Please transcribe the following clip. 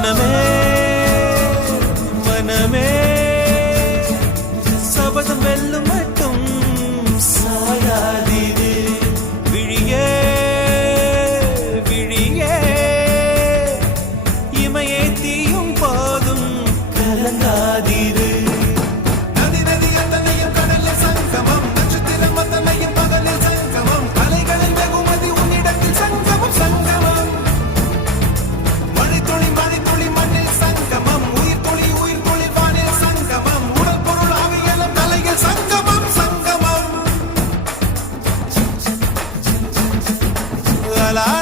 மனமே மனமே. சபதம் வெல்லும் மட்டும் சாயாதீது. விழியே விழியே. இமையை தீயும் போதும் கலங்காதீது la la